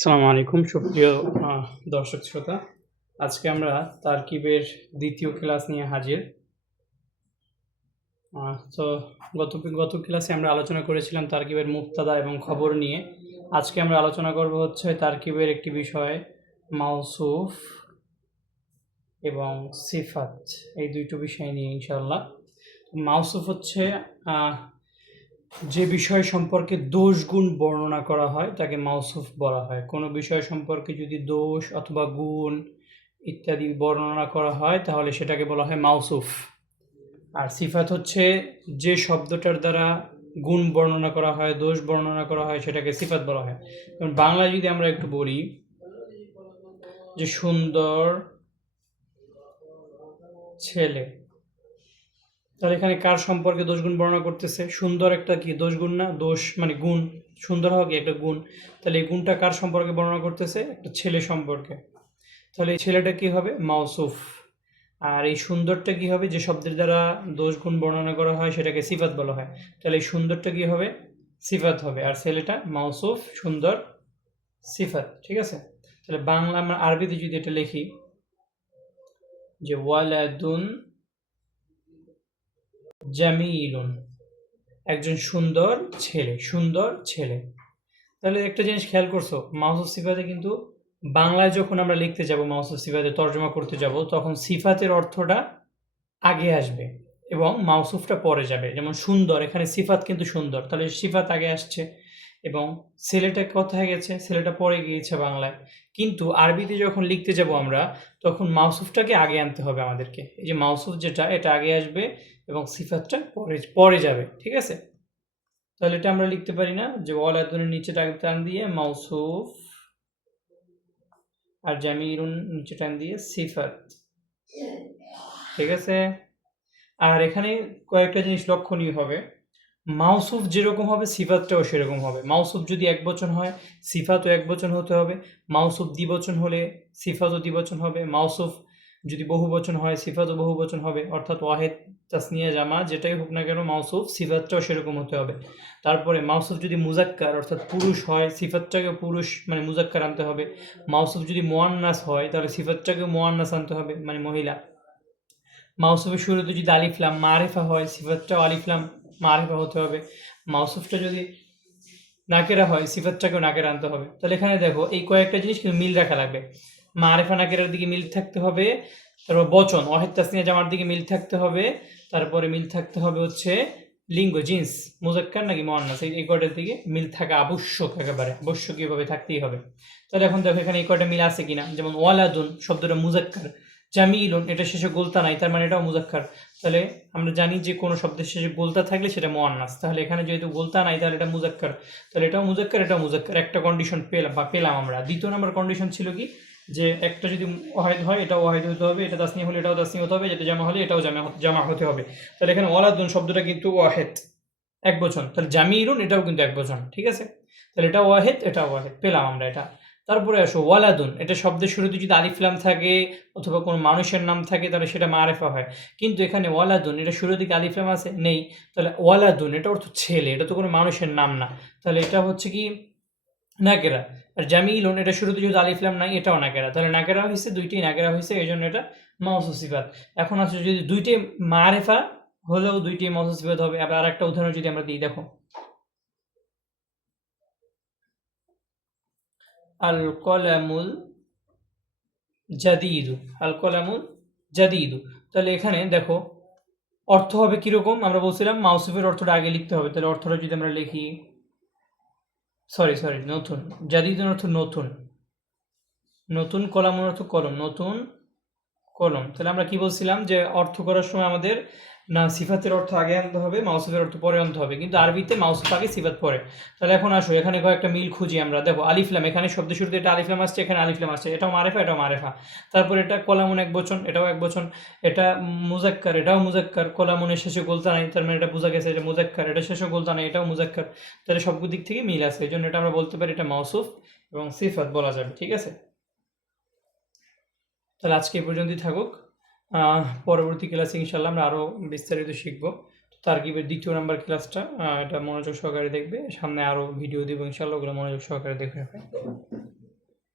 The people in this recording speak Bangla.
আসসালামু আলাইকুম সুপ্রিয় দর্শক শ্রোতা। আজকে আমরা তারকিবের দ্বিতীয় ক্লাস নিয়ে হাজির। তো গত ক্লাসে আমরা আলোচনা করেছিলাম তারকিবের মুবতাদা এবং খবর নিয়ে। আজকে আমরা আলোচনা করব হচ্ছে তারকিবের একটি বিষয় মাওসুফ এবং সিফাত, এই দুটো বিষয় নিয়ে ইনশাআল্লাহ। মাওসুফ হচ্ছে যে বিষয় সম্পর্কে দোষ গুণ বর্ণনা করা হয় তাকে মাওসুফ বলা হয়। কোনো বিষয় সম্পর্কে যদি দোষ অথবা গুণ ইত্যাদি বর্ণনা করা হয় তাহলে সেটাকে বলা হয় মাওসুফ। আর সিফাত হচ্ছে যে শব্দটার দ্বারা গুণ বর্ণনা করা হয়, দোষ বর্ণনা করা হয়, সেটাকে সিফাত বলা হয়। যেমন বাংলায় যদি আমরা একটু বলি যে সুন্দর ছেলে, তাহলে এখানে কার সম্পর্কে দোষ গুণ বর্ণনা করতেছে? সুন্দর একটা কি দোষ গুণ না? দোষ মানে গুণ, সুন্দর হওয়া কি একটা গুণ। তাহলে এই গুণটা কার সম্পর্কে বর্ণনা করতেছে? একটা ছেলে সম্পর্কে। তাহলে এই ছেলেটা কি হবে? মাওসুফ। আর এই সুন্দরটা কি হবে? যে শব্দের দ্বারা দোষ গুণ বর্ণনা করা হয় সেটাকে সিফাত বলা হয়। তাহলে এই সুন্দরটা কি হবে? সিফাত হবে। আর ছেলেটা মাওসুফ, সুন্দর, সিফাত। ঠিক আছে? তাহলে বাংলা আমরা আরবিতে যদি এটা লিখি যে ওয়ালাদুন জামিলুন, একজন সুন্দর ছেলে, সুন্দর ছেলে। তাহলে একটা জিনিস খেয়াল করছো, মাওসুফ সিফাতে কিন্তু বাংলায় যখন আমরা লিখতে যাব, মাওসুফ সিফাতে তর্জমা করতে যাব, তখন সিফাতের অর্থটা আগে আসবে এবং মাওসুফটা পরে যাবে। যেমন সুন্দর, এখানে সিফাত কিন্তু সুন্দর, তাহলে সিফাত আগে আসছে এবং ছেলেটা কোথায় গেছে? ছেলেটা পরে গিয়েছে বাংলায়। কিন্তু আরবিতে যখন লিখতে যাব আমরা, তখন মাওসুফটাকে আগে আনতে হবে আমাদেরকে। এই যে মাওসুফ যেটা, এটা আগে আসবে এবং সিফাতটা পরে পরে যাবে। ঠিক আছে? তাহলে এটা আমরা লিখতে পারি না যে ওয়ালাদুনের নিচে টান দিয়ে মাওসুফ আর জামিলুন নিচে টান দিয়ে সিফাত। ঠিক আছে? আর এখানে কয়েকটা জিনিস লক্ষণীয় হবে। মাওসুফ যেরকম হবে সিফাতটাও সেরকম হবে। মাওসুফ যদি একবচন হয় সিফাতও একবচন হতে হবে। মাওসুফ দ্বিবচন হলে সিফাতও দ্বিবচন হবে। মাওসুফ যদি বহুবচন হয় সিফাতও বহুবচন হবে। অর্থাৎ ওয়াহেদ, তাসনিয়া, জামা যেটাই হোক না কেন মাওসুফ সিফাতটাও সেরকম হতে হবে। তারপরে মাওসুফ যদি মুজাক্কার অর্থাৎ পুরুষ হয় সিফাতটাকেও পুরুষ মানে মুজাক্কার আনতে হবে। মাওসুফ যদি মুয়ান্নাস হয় তাহলে সিফাতটাকেও মুয়ান্নাস আনতে হবে মানে মহিলা। মাওসুফের শুরুতে যদি আলিফলাম মারেফা হয় সিফাতটাও আলিফলাম মারেফা হতে হবে। মাওসুফটা যদি নাকেরা হয় সিফাতটাকেও নাকেরা আনতে হবে। তাহলে এখানে দেখো এই কয়েকটা জিনিস কিন্তু মিল রাখা লাগবে। মারেফা নাকেরার দিকে মিল থাকতে হবে, তারপর বচন ওয়াহেদ তাসনিয়া জামার দিকে মিল থাকতে হবে, তারপরে মিল থাকতে হবে হচ্ছে লিঙ্গ জিন্স মুজাক্কার নাকি মুয়ান্নাস, এই কয়টার দিকে মিল থাকা আবশ্যক, একেবারে আবশ্যকীয়ভাবে থাকতেই হবে। তাহলে এখন দেখো এখানে এই কয়টা মিল আছে কিনা। যেমন ওয়ালাদুন শব্দটা মুজাক্কার, জামিলুন এটা শেষে গোলতা নাই, তার মানে এটাও মুজাক্কার। তাহলে আমরা জানি যে কোনো শব্দের শেষে গোলতা থাকলে সেটা মুয়ান্নাস। তাহলে এখানে যেহেতু গোলতা নাই তাহলে এটা মুজাক্কার, তাহলে এটাও মুজাক্কার এটাও মুজাক্কার। একটা কন্ডিশন পেলাম আমরা। দ্বিতীয় নম্বর কন্ডিশন ছিল কি, যে একটা যদি ওয়াহিদ হয় এটাও ওয়াহিদ হতে হবে, এটা তাসনিয়া হলে এটাও তাসনিয়া হতে হবে, যেটা জামা হলে এটাও জামা হতে হবে। তাহলে এখানে ওয়ালাদুন শব্দটা কিন্তু ওয়াহেদ এক বচন, তাহলে জামিরুন এটাও কিন্তু এক বচন। ঠিক আছে? তাহলে এটা ওয়াহেদ এটা ওয়াহেদ পেলাম আমরা এটা। তারপরে আসো ওয়ালাদুন, এটা শব্দের শুরুতে যদি আলিফলাম থাকে অথবা কোনো মানুষের নাম থাকে তাহলে সেটা মারেফা হয়। কিন্তু এখানে ওয়ালাদুন এটা শুরুর দিকে আলিফলাম আছে নেই, তাহলে ওয়ালাদুন এটা অর্থ ছেলে, এটা তো কোনো মানুষের নাম না, তাহলে এটা হচ্ছে কি নাকেরা। আর জামিলুন এটা শুরুতে যদি আলিফলাম নাই এটাও নাকেরা, তাহলে নাকেরা হয়েছে, দুইটাই নাকেরা হয়েছে, এই জন্য এটা মাওসুফ সিফাত। এখন আসলে যদি দুইটাই মারেফা হলেও দুইটাই মাওসুফ সিফাত হবে। আবার আর একটা উদাহরণ যদি আমরা দিই, দেখো আল কলামুল জাদিদু, আল কলামুল জাদিদু। তাহলে এখানে দেখো অর্থ হবে কিরকম, আমরা বলছিলাম মাওসুফের অর্থটা আগে লিখতে হবে। তাহলে অর্থটা যদি আমরা লিখি, সরি নতুন, জাদিদুন অর্থ নতুন, নতুন, কলামুন অর্থ কলম, নতুন কলম। তাহলে আমরা কি বলছিলাম যে অর্থ করার সময় আমাদের না সিফাতের অর্থ আগে আনতে হবে মাওসুফের অর্থ পরে আনতে হবে, কিন্তু আরবিতে মাওসুফ আগে সিফাত পরে। তাহলে এখন আসো এখানে কয়েকটা মিল খুঁজি আমরা। দেখো আলিফলাম, এখানে শব্দ শুরুতে এটা আলিফলাম আসছে, এখানে আলিফলাম আসছে, এটাও মারেফা এটাও মারেফা। তারপর এটা কলামুন এক বচন এটাও এক বচন, এটা মুজাক্কার এটাও মুজাক্কার, কলামুনের শেষে গোলতা নাই তার মানে এটা বোঝা গেছে এটা মুজাক্কার, এটা শেষে গোলতা নাই এটাও মুজাক্কার। তাহলে সব দিক থেকে মিল আছে, এই জন্য এটা আমরা বলতে পারি এটা মাওসুফ এবং সিফাত বলা যাবে। ঠিক আছে? তাহলে আজকে এই পর্যন্তই থাকুক। পরবর্তী ক্লাসে ইনশাল্লাহ আমরা আরও বিস্তারিত শিখব। তারকিবের দ্বিতীয় নাম্বার ক্লাসটা এটা মনোযোগ সহকারে দেখবে, সামনে আরও ভিডিও দিব ইনশাল্লাহ, ওগুলো মনোযোগ সহকারে দেখে রাখবে।